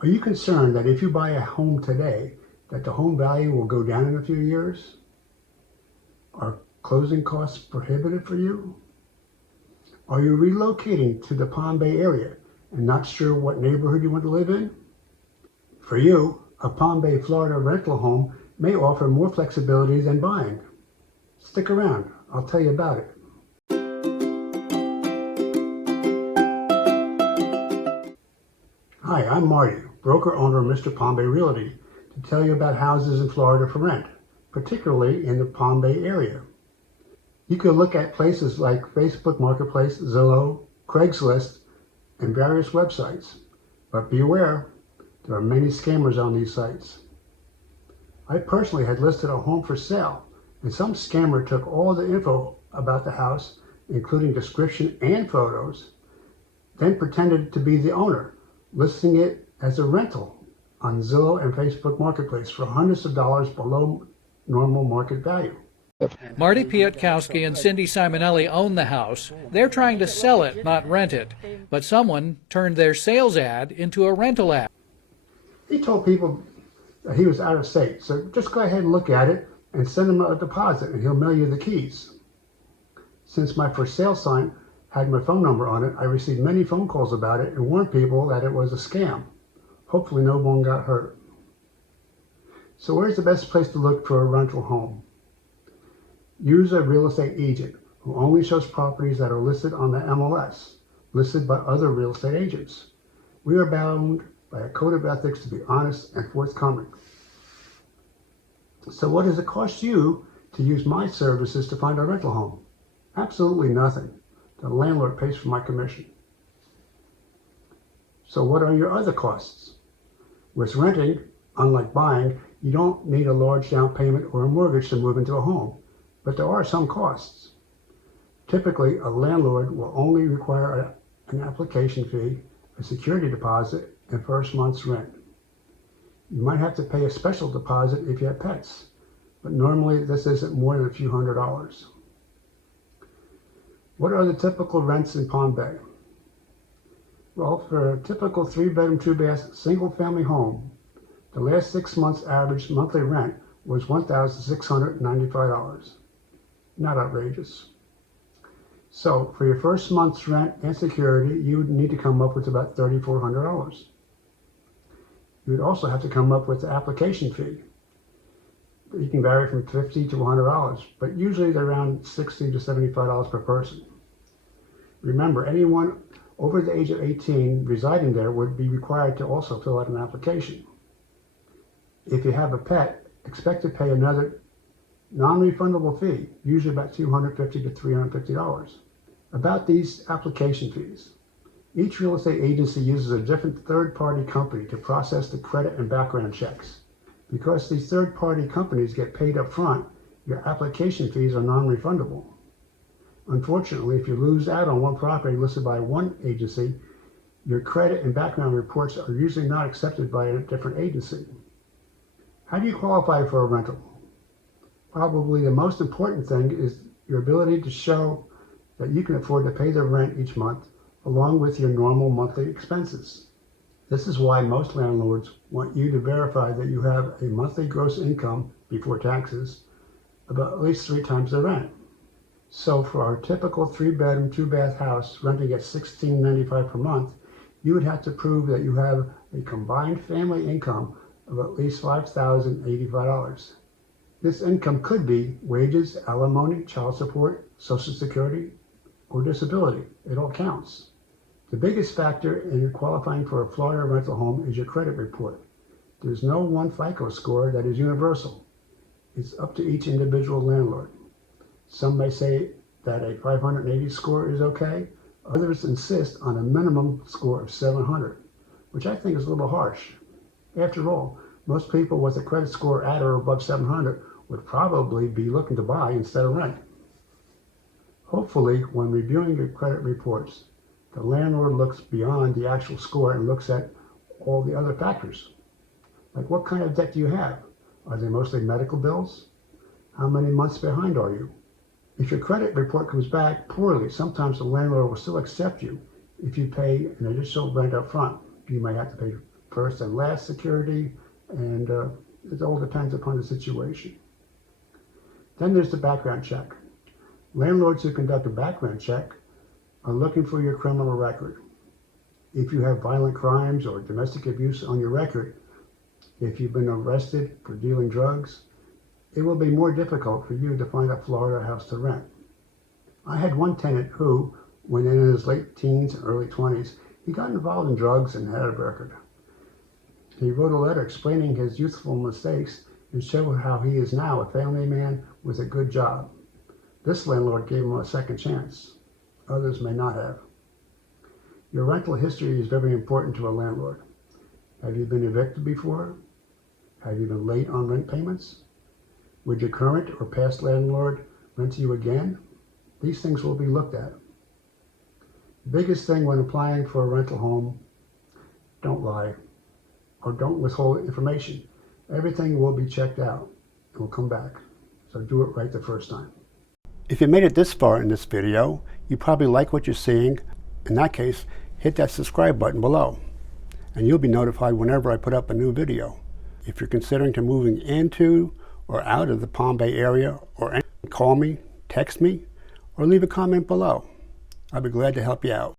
Are you concerned that if you buy a home today, that the home value will go down in a few years? Are closing costs prohibitive for you? Are you relocating to the Palm Bay area and not sure what neighborhood you want to live in? For you, a Palm Bay, Florida rental home may offer more flexibility than buying. Stick around, I'll tell you about it. Hi, I'm Marty, broker owner of Mr Palm Bay Realty, to tell you about houses in Florida for rent, particularly in the Palm Bay area. You can look at places like Facebook Marketplace, Zillow, Craigslist, and various websites. But be aware, there are many scammers on these sites. I personally had listed a home for sale, and some scammer took all the info about the house, including description and photos, then pretended to be the owner, listing it as a rental on Zillow and Facebook Marketplace for hundreds of dollars below normal market value. Marty Pietkowski and Cindy Simonelli own the house. They're trying to sell it, not rent it. But someone turned their sales ad into a rental ad. He told people that he was out of state, so just go ahead and look at it and send him a deposit and he'll mail you the keys. Since my for sale sign had my phone number on it, I received many phone calls about it and warned people that it was a scam. Hopefully no one got hurt. So where's the best place to look for a rental home? Use a real estate agent who only shows properties that are listed on the MLS, listed by other real estate agents. We are bound by a code of ethics to be honest and forthcoming. So what does it cost you to use my services to find a rental home? Absolutely nothing. The landlord pays for my commission. So what are your other costs? With renting, unlike buying, you don't need a large down payment or a mortgage to move into a home. But there are some costs. Typically, a landlord will only require an application fee, a security deposit, and first month's rent. You might have to pay a special deposit if you have pets, but normally this isn't more than a few $100s. What are the typical rents in Palm Bay? Well, for a typical 3-bedroom, 2-bath, single-family home, the last 6 months' average monthly rent was $1,695. Not outrageous. So for your first month's rent and security, you would need to come up with about $3,400. You would also have to come up with the application fee. You can vary from $50 to $100, but usually they're around $60 to $75 per person. Remember, anyone over the age of 18 residing there would be required to also fill out an application. If you have a pet, expect to pay another non-refundable fee, usually about $250 to $350. About these application fees. Each real estate agency uses a different third-party company to process the credit and background checks. Because these third-party companies get paid up front, your application fees are non-refundable. Unfortunately, if you lose out on one property listed by one agency, your credit and background reports are usually not accepted by a different agency. How do you qualify for a rental? Probably the most important thing is your ability to show that you can afford to pay the rent each month, along with your normal monthly expenses. This is why most landlords want you to verify that you have a monthly gross income before taxes about at least 3 times the rent. So for our typical 3-bedroom, 2-bath house renting at $1,695 per month, you would have to prove that you have a combined family income of at least $5,085. This income could be wages, alimony, child support, Social Security, or disability. It all counts. The biggest factor in your qualifying for a Florida rental home is your credit report. There's no one FICO score that is universal. It's up to each individual landlord. Some may say that a 580 score is okay. Others insist on a minimum score of 700, which I think is a little harsh. After all, most people with a credit score at or above 700 would probably be looking to buy instead of rent. Hopefully, when reviewing your credit reports, the landlord looks beyond the actual score and looks at all the other factors. Like, what kind of debt do you have? Are they mostly medical bills? How many months behind are you? If your credit report comes back poorly, sometimes the landlord will still accept you if you pay an additional rent up front. You may have to pay first and last security, and it all depends upon the situation. Then there's the background check. Landlords who conduct a background check are looking for your criminal record. If you have violent crimes or domestic abuse on your record, if you've been arrested for dealing drugs, it will be more difficult for you to find a Florida house to rent. I had one tenant who, when in his late teens and early 20s, he got involved in drugs and had a record. He wrote a letter explaining his youthful mistakes and showed how he is now a family man with a good job. This landlord gave him a second chance. Others may not have. Your rental history is very important to a landlord. Have you been evicted before? Have you been late on rent payments? Would your current or past landlord rent to you again? These things will be looked at. The biggest thing when applying for a rental home, don't lie or don't withhold information. Everything will be checked out and will come back. So do it right the first time. If you made it this far in this video, you probably like what you're seeing. In that case, hit that subscribe button below and you'll be notified whenever I put up a new video. If you're considering to moving into or out of the Palm Bay area, call me, text me, or leave a comment below. I'll be glad to help you out.